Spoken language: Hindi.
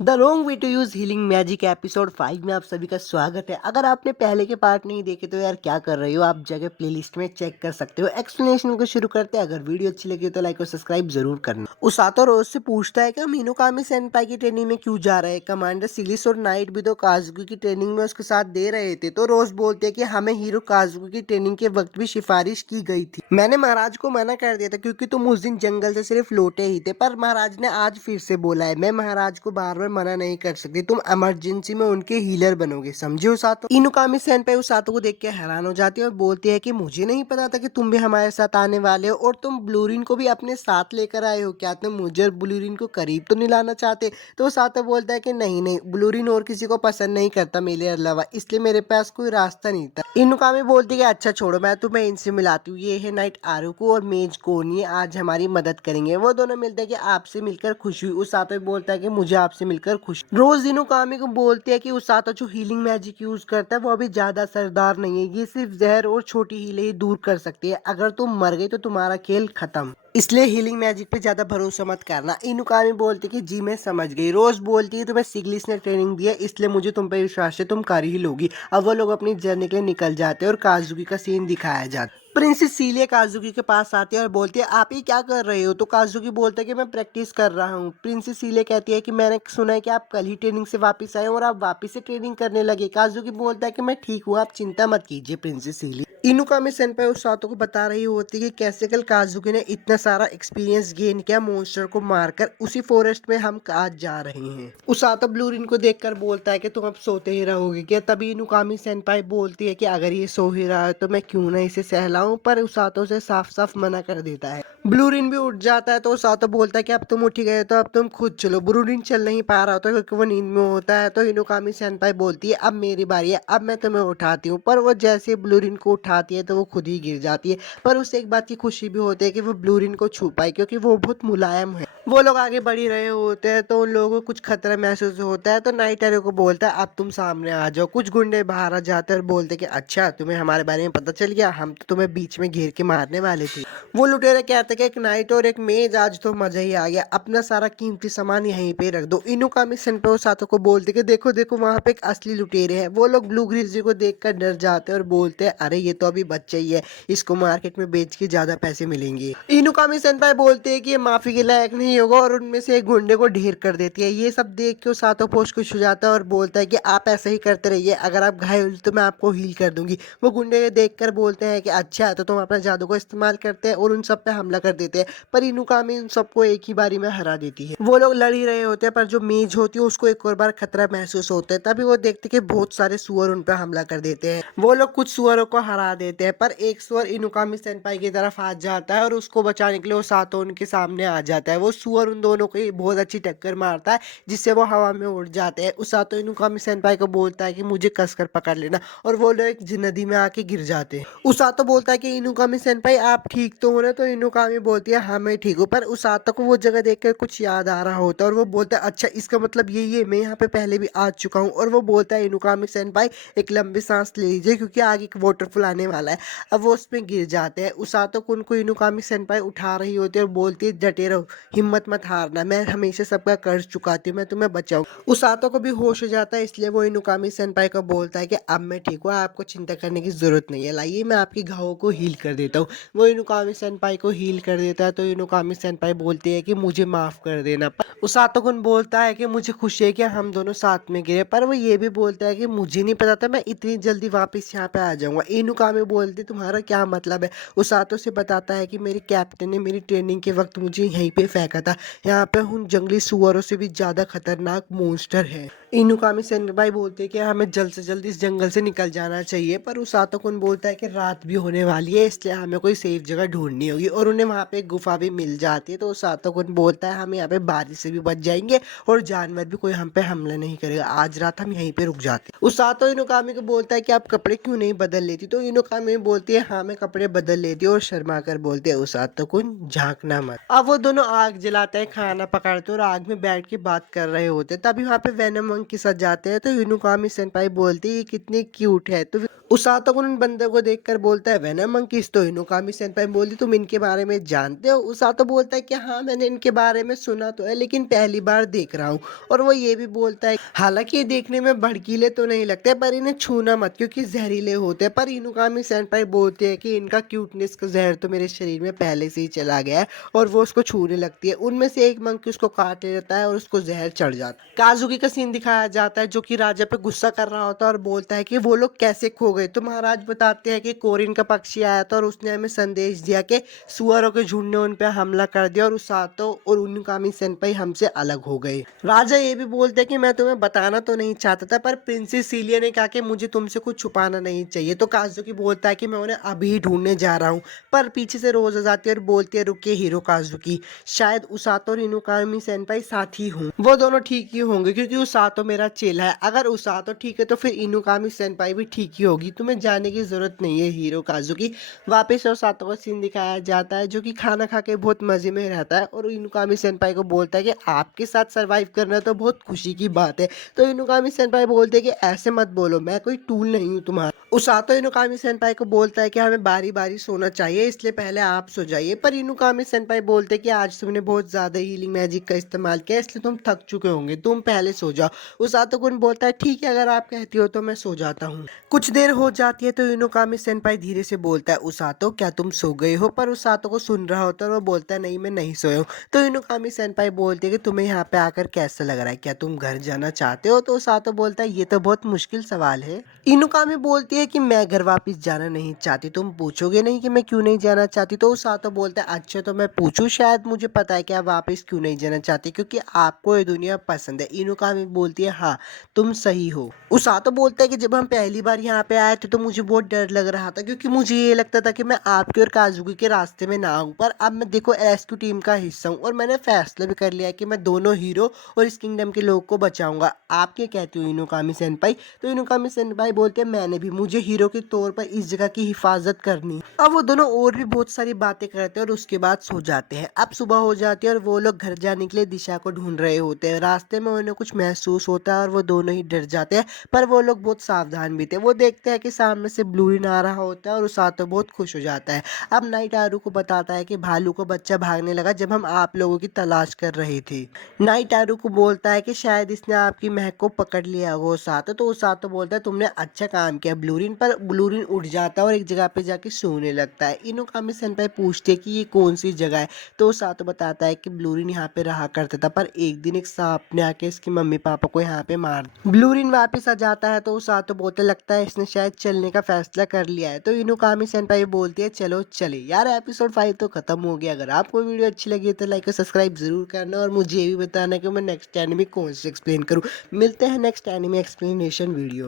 The wrong way to use healing magic episode 5 में आप सभी का स्वागत है। अगर आपने पहले के पार्ट नहीं देखे तो यार क्या कर रहे हो, आप जगह प्लेलिस्ट में चेक कर सकते हो। एक्सप्लेनेशन को शुरू करते हैं। अगर वीडियो अच्छी लगी तो लाइक और सब्सक्राइब जरूर करना। उसातो रोज से पूछता है कि हम हिनोकामी सेनपाई की ट्रेनिंग में क्यों जा रहे हैं। कमांडर सिलिस और नाइट भी तो काजुकी की ट्रेनिंग में उसके साथ दे रहे थे, तो रोज बोलते हैं कि हमें हीरो काजुकी की ट्रेनिंग के वक्त भी सिफारिश की गई थी। मैंने महाराज को मना कर दिया था क्योंकि तुम उस दिन जंगल से सिर्फ लौटे ही थे, पर महाराज ने आज फिर से बोला है। मैं महाराज को बार बार मना नहीं कर सकती। तुम इमरजेंसी में उनके हीलर बनोगे, समझे उसातो। इनुकामी सेनपाई उसातो को देख के हैरान हो जाती है और बोलती है कि मुझे नहीं पता था कि तुम भी हमारे साथ आने वाले हो और तुम ब्लूरिन को भी अपने साथ लेकर आए हो। क्या तुम मुझे और ब्लूरिन को करीब तो नहीं लाना चाहते? तो उसातो बोलता है कि नहीं नहीं, ब्लूरिन और किसी को पसंद नहीं करता मेरे अलावा, इसलिए मेरे पास कोई रास्ता नहीं था। इनुकामी बोलती है कि अच्छा छोड़ो, मैं तुम्हें इनसे मिलाती हूँ। ये है नाइट आरुको और मेज कोन, ये आज हमारी मदद करेंगे। वो दोनों मिलते हैं कि आपसे मिलकर खुश हुई। उसातो बोलता है कि मुझे आपसे मिलकर खुश। रोज इनुकामी को बोलते हैं कि उसातो जो हीलिंग मैजिक यूज करता है वो अभी ज्यादा असरदार नहीं है। ये सिर्फ जहर और छोटी हीले ही दूर कर सकती है। अगर तुम मर गई तो तुम्हारा खेल खत्म, इसलिए हीलिंग मैजिक पे ज्यादा भरोसा मत करना। इनुकामी बोलती कि जी मैं समझ गई। रोज बोलती है तुम्हें सिग्लिस ने ट्रेनिंग दी है, इसलिए मुझे तुम पे विश्वास है, तुम कर ही लोगी। अब वो लोग अपनी जर्नी के लिए निकल जाते हैं और काजुकी का सीन दिखाया जाता है। प्रिंसेस सीलिया काजुकी के पास आती है और बोलती है आप ही क्या कर रहे हो? तो काजुकी बोलता है कि मैं प्रैक्टिस कर रहा हूँ। प्रिंसेस सीलिया कहती है कि मैंने सुना है कि आप कल ही ट्रेनिंग से वापस आए और आप वापस से ट्रेनिंग करने लगे। काजुकी बोलता है कि मैं ठीक हूँ, आप चिंता मत कीजिए प्रिंसेस सीलिया। इनुकामी सेनपाई उस सातो को बता रही होती है कि कैसे कल काजुकी ने इतना सारा एक्सपीरियंस गेन किया मॉन्स्टर को मारकर। उसी फॉरेस्ट में हम आज जा रहे हैं। उसातो ब्लूरिन को देखकर बोलता है कि तुम अब सोते ही रहोगे क्या? तभी इनुकामी सेनपाई बोलती है कि अगर ये सो ही रहा है तो मैं क्यों ना इसे सहलाऊं, पर उसातो से साफ साफ मना कर देता है। ब्लूरिन भी उठ जाता है तो उसातो बोलता है कि अब तुम उठ गए तो अब तुम खुद चलो। ब्लूरिन चल नहीं पा रहा होता क्योंकि वो नींद में होता है, तो इनुकामी सेनपाई बोलती है अब मेरी बारी है, अब मैं तुम्हें उठाती हूँ। पर वो जैसे ब्लूरिन को उठाती है तो वो खुद ही गिर जाती है। पर उसे एक बात की खुशी भी होती है कि वो ब्लूरिन को छू पाई क्योंकि वो बहुत मुलायम है। वो लोग आगे बढ़ ही रहे होते हैं तो उन लोगों को कुछ खतरा महसूस होता है, तो नाइट एरो को बोलता है अब तुम सामने आ जाओ। कुछ गुंडे बाहर आ जाते हैं और बोलते हैं कि अच्छा तुम्हें हमारे बारे में पता चल गया, हम तो तुम्हें बीच में घेर के मारने वाले थे। वो लुटेरे कहते कि एक नाइट और एक मेज, आज तो मजा ही आ गया, अपना सारा कीमती सामान यहीं पे रख दो। इनुकामी सेनपाई और सातो को बोलते कि देखो देखो वहां पे एक असली लुटेरे है। वो लोग ब्लू ग्रिज़ली को देखकर डर जाते हैं और बोलते हैं अरे ये तो अभी बच्चा ही है, इसको मार्केट में बेच के ज्यादा पैसे मिलेंगे। इनुकामी सेनपाई बोलते हैं कि ये माफी के लायक नहीं होगा और उनमें से एक गुंडे को ढेर कर देती है। ये सब देख के सातो पोष खुश हो जाता है और बोलता है कि आप ऐसा ही करते रहिए, अगर आप घायल हुई तो मैं आपको हील कर दूंगी। वो गुंडे देखकर बोलते हैं कि अच्छा तो तुम अपना जादू को इस्तेमाल करते हैं और उन सब पे हमला कर देते हैं, पर इनुकामी उन सबको एक ही बारी में हरा देती है। वो लोग लड़ ही रहे होते हैं पर जो मेज होती है उसको एक और बार खतरा महसूस होता है। तभी वो देखते कि बहुत सारे सुअर उन पर हमला कर देते हैं। वो लोग कुछ सुअरों को हरा देते हैं पर एक सुअर इनुकामी सेनपाई की तरफ आ जाता है और उसको बचाने के लिए वो सातो उनके सामने आ जाता है। वो सुअर उन दोनों को बहुत अच्छी टक्कर मारता है जिससे वो हवा में उड़ जाते हैं। उसातो इनुकामी सेनपाई को बोलता है कि मुझे कसकर पकड़ लेना और वो लोग एक नदी में आके गिर जाते हैं। उसातो बोलता है कि इनुकामी सेनपाई आप ठीक तो हो ना? तो इनुकामी बोलती है हाँ मैं ठीक हूँ, पर उसातो को वो जगह देखकर कुछ याद आ रहा होता है और वो बोलता है अच्छा इसका मतलब यही है, मैं यहाँ पे पहले भी आ चुका हूँ। और वो बोलता है इनुकामी सेनपाई एक लंबी सांस ले लीजिए क्योंकि आगे एक वाटरफॉल आने वाला है। अब वो उसमें गिर जाते हैं। उसातो को उनको इनुकामी सेनपाई उठा रही होती है और बोलती है डटे रहो, हिम्मत मत हारना, मैं हमेशा सबका कर्ज चुकाती हूँ, मैं तुम्हें बचाऊँ। उसातो को भी होश हो जाता है, इसलिए वो इनुकामी सेनपाई को बोलता है कि अब मैं ठीक हूँ, आपको चिंता करने की जरूरत नहीं है, लाइए मैं आपकी घावों को हील कर देता हूँ। वो इनुकामी सेनपाई को हील कर देता है तो इनुकामी सेनपाई बोलती है कि मुझे माफ कर देना। पर उसातो कुन बोलता है कि मुझे खुशी है कि हम दोनों साथ में गिरे, पर वो ये भी बोलता है कि मुझे नहीं पता था मैं इतनी जल्दी वापस यहाँ पे आ जाऊंगा। इनुकामी बोलती तुम्हारा क्या मतलब है? उसातो से बताता है कि मेरे कैप्टन ने मेरी ट्रेनिंग के वक्त मुझे यहीं पे फेंका था, यहाँ पे उन जंगली सुअरों से भी ज्यादा खतरनाक मॉन्स्टर है। इनुकामी सेनपाई बोलते हैं कि हमें जल्द से जल्द इस जंगल से निकल जाना चाहिए, पर उसातो कुन बोलता है कि रात भी होने वाली है इसलिए हमें कोई सेफ जगह ढूंढनी होगी और उन्हें वहाँ पे एक गुफा भी मिल जाती है। तो उसातो कुन बोलता है हम यहाँ पे बारिश से भी बच जाएंगे और जानवर भी कोई हम पे हमला नहीं करेगा, आज रात हम यहीं पे रुक जाते हैं। उसातो इनुकामी को बोलता है कि आप कपड़े क्यों नहीं बदल लेती? तो इनुकामी बोलती है हाँ मैं कपड़े बदल लेती हूँ और शर्मा कर बोलते हैं उसातो कुन झांकना मत। अब वो दोनों आग जलाते हैं, खाना पकाते हैं और आग में बैठ के बात कर रहे होते हैं। तभी वहाँ पे वेनम के साथ जाते हैं तो इनुकामी सेनपाई बोलती है ये कितनी क्यूट है। तो उसातो उन बंदे को देखकर बोलता है वेनम मंकीज, तो इनुकामी सेनपाई बोलती तुम इनके बारे में जानते हो? उसातो बोलता है कि हाँ मैंने इनके बारे में सुना तो है लेकिन पहली बार देख रहा हूँ। और वो ये भी बोलता है हालांकि ये देखने में भड़कीले तो नहीं लगते पर इन्हें छूना मत क्योंकि जहरीले होते हैं। पर इनुकामी सेनपाई बोलते हैं कि इनका क्यूटनेस का जहर तो मेरे शरीर में पहले से ही चला गया है। और वो उसको छूने लगती है। उनमें से एक मंकी उसको काट लेता है और उसको जहर चढ़ जाता है। काजुकी का सीन दिखाया जाता है जो कि राजा पे गुस्सा कर रहा होता है और बोलता है कि वो लोग कैसे खो गए। तो महाराज बताते हैं कि कोरिन का पक्षी आया था और उसने हमें संदेश दिया कि सुअरों के झुंड ने उन पे हमला कर दिया और उसातो और उनुकामी सेनपाई हमसे अलग हो गए। राजा ये भी बोलते हैं कि मैं तुम्हें बताना तो नहीं चाहता था पर प्रिंसेस सीलिया ने कहा कि मुझे तुमसे कुछ छुपाना नहीं चाहिए। तो काजुकी बोलता है कि मैं उन्हें अभी ही ढूंढने जा रहा हूँ। पर पीछे से रोज आ जाती है और बोलती है रुकिए हीरो काजुकी, शायद उसातो और इनुकामी सेनपाई साथी हों। वो दोनों ठीक ही होंगे क्योंकि उसातो मेरा चेला है। अगर उसातो ठीक है तो फिर इनुकामी सेनपाई भी ठीक ही होगी। तुम्हें जाने की जरूरत नहीं है हीरो काजुकी। वापस उसातो का सीन दिखाया जाता है जो कि खाना खा के बहुत मजे में रहता है और इनुकामी सेनपाई को बोलता है कि आपके साथ सरवाइव करना तो बहुत खुशी की बात है। तो इनुकामी सेनपाई बोलते हैं कि ऐसे मत बोलो, मैं कोई टूल नहीं हूँ तुम्हारा। उसातो इनुकामी सेनपाई को बोलता है कि हमें बारी बारी सोना चाहिए इसलिए पहले आप सो जाइए। पर इनुकामी सेनपाई बोलते हैं कि आज तुमने बहुत ज्यादा हीलिंग मैजिक का इस्तेमाल किया इसलिए तुम थक चुके होंगे, तुम पहले सो जाओ। उसातो कुन बोलता है ठीक है अगर आप कहती हो तो मैं सो जाता हूँ। कुछ देर हो जाती है तो इनुकामी सेनपाई धीरे से बोलता है उसातो क्या तुम सो गए हो? पर उसातो को सुन रहा होता है और वो बोलता है नहीं मैं नहीं सोया हूँ। तो इनुकामी सेनपाई बोलती है कि तुम्हें यहाँ पे आकर कैसा लग रहा है, क्या तुम घर जाना चाहते हो? तो उसातो बोलता है ये तो बहुत मुश्किल सवाल है। इनुकामी बोलती है कि मैं घर वापस जाना नहीं चाहती, तुम पूछोगे नहीं कि मैं क्यों नहीं जाना चाहती? तो उसातो बोलता है अच्छा तो मैं पूछूं, शायद मुझे पता है कि आप वापस क्यों नहीं जाना चाहती, क्योंकि आपको ये दुनिया पसंद है। इनुकामी बोलती है हाँ तुम सही हो। उसातो बोलता है कि जब हम पहली बार यहाँ पे आए थे तो मुझे बहुत डर लग रहा था क्योंकि मुझे ये लगता था कि मैं आपके और काजुकी के रास्ते में ना आऊँ। पर अब मैं देखो रेस्क्यू टीम का हिस्सा हूँ और मैंने फैसला भी कर लिया है कि मैं दोनों हीरो और इस किंगडम के लोग को बचाऊंगा। आप क्या कहती हो इनुकामी सेनपाई? तो इनुकामी सेनपाई बोलते हैं मैंने भी, मुझे हीरो के तौर पर इस जगह की हिफाजत करनी। अब वो दोनों और भी बहुत सारी बातें करते हैं और उसके बाद सो जाते हैं। अब सुबह हो जाती है और वो लोग घर जाने के लिए दिशा को ढूंढ रहे होते हैं। रास्ते में उन्हें कुछ महसूस होता है और वो दोनों ही डर जाते हैं। पर वो लोग बहुत सावधान भी थे। वो देखते हैं कि सामने से ब्लूरिन आ रहा होता है और उसातो बहुत खुश हो जाता है। अब नाइट आरू को बताता है कि भालू को बच्चा भागने लगा जब हम आप लोगों की तलाश कर रहे थे। नाइट आरू को बोलता है कि शायद इसने आपकी महक को पकड़ लिया होगा उसातो। तो उसातो बोलता है तुमने अच्छा काम किया ब्लूरिन। पर ब्लूरिन उठ जाता है और एक जगह पे जाके सोने लगता है। इनुकामी सेनपाई पूछते हैं कि ये कौन सी जगह है? तो उसातो बताता है कि ब्लूरिन यहाँ पे रहा करता था पर एक दिन एक सांप ने आके इसके मम्मी पापा को यहाँ पे मार दिया। ब्लूरिन वापस आ जाता है तो उसातो बोलते लगता है इसने शायद चलने का फैसला कर लिया है। तो इनुकामी सेनपाई बोलती है चलो चले। यार एपिसोड 5 तो खत्म हो गया। अगर आपको वीडियो अच्छी लगी है तो लाइक और सब्सक्राइब जरूर करना और मुझे ये भी बताना कि मैं नेक्स्ट एनिमे कौन से एक्सप्लेन करूँ। मिलते हैं नेक्स्ट एनिमे एक्सप्लेनेशन वीडियो।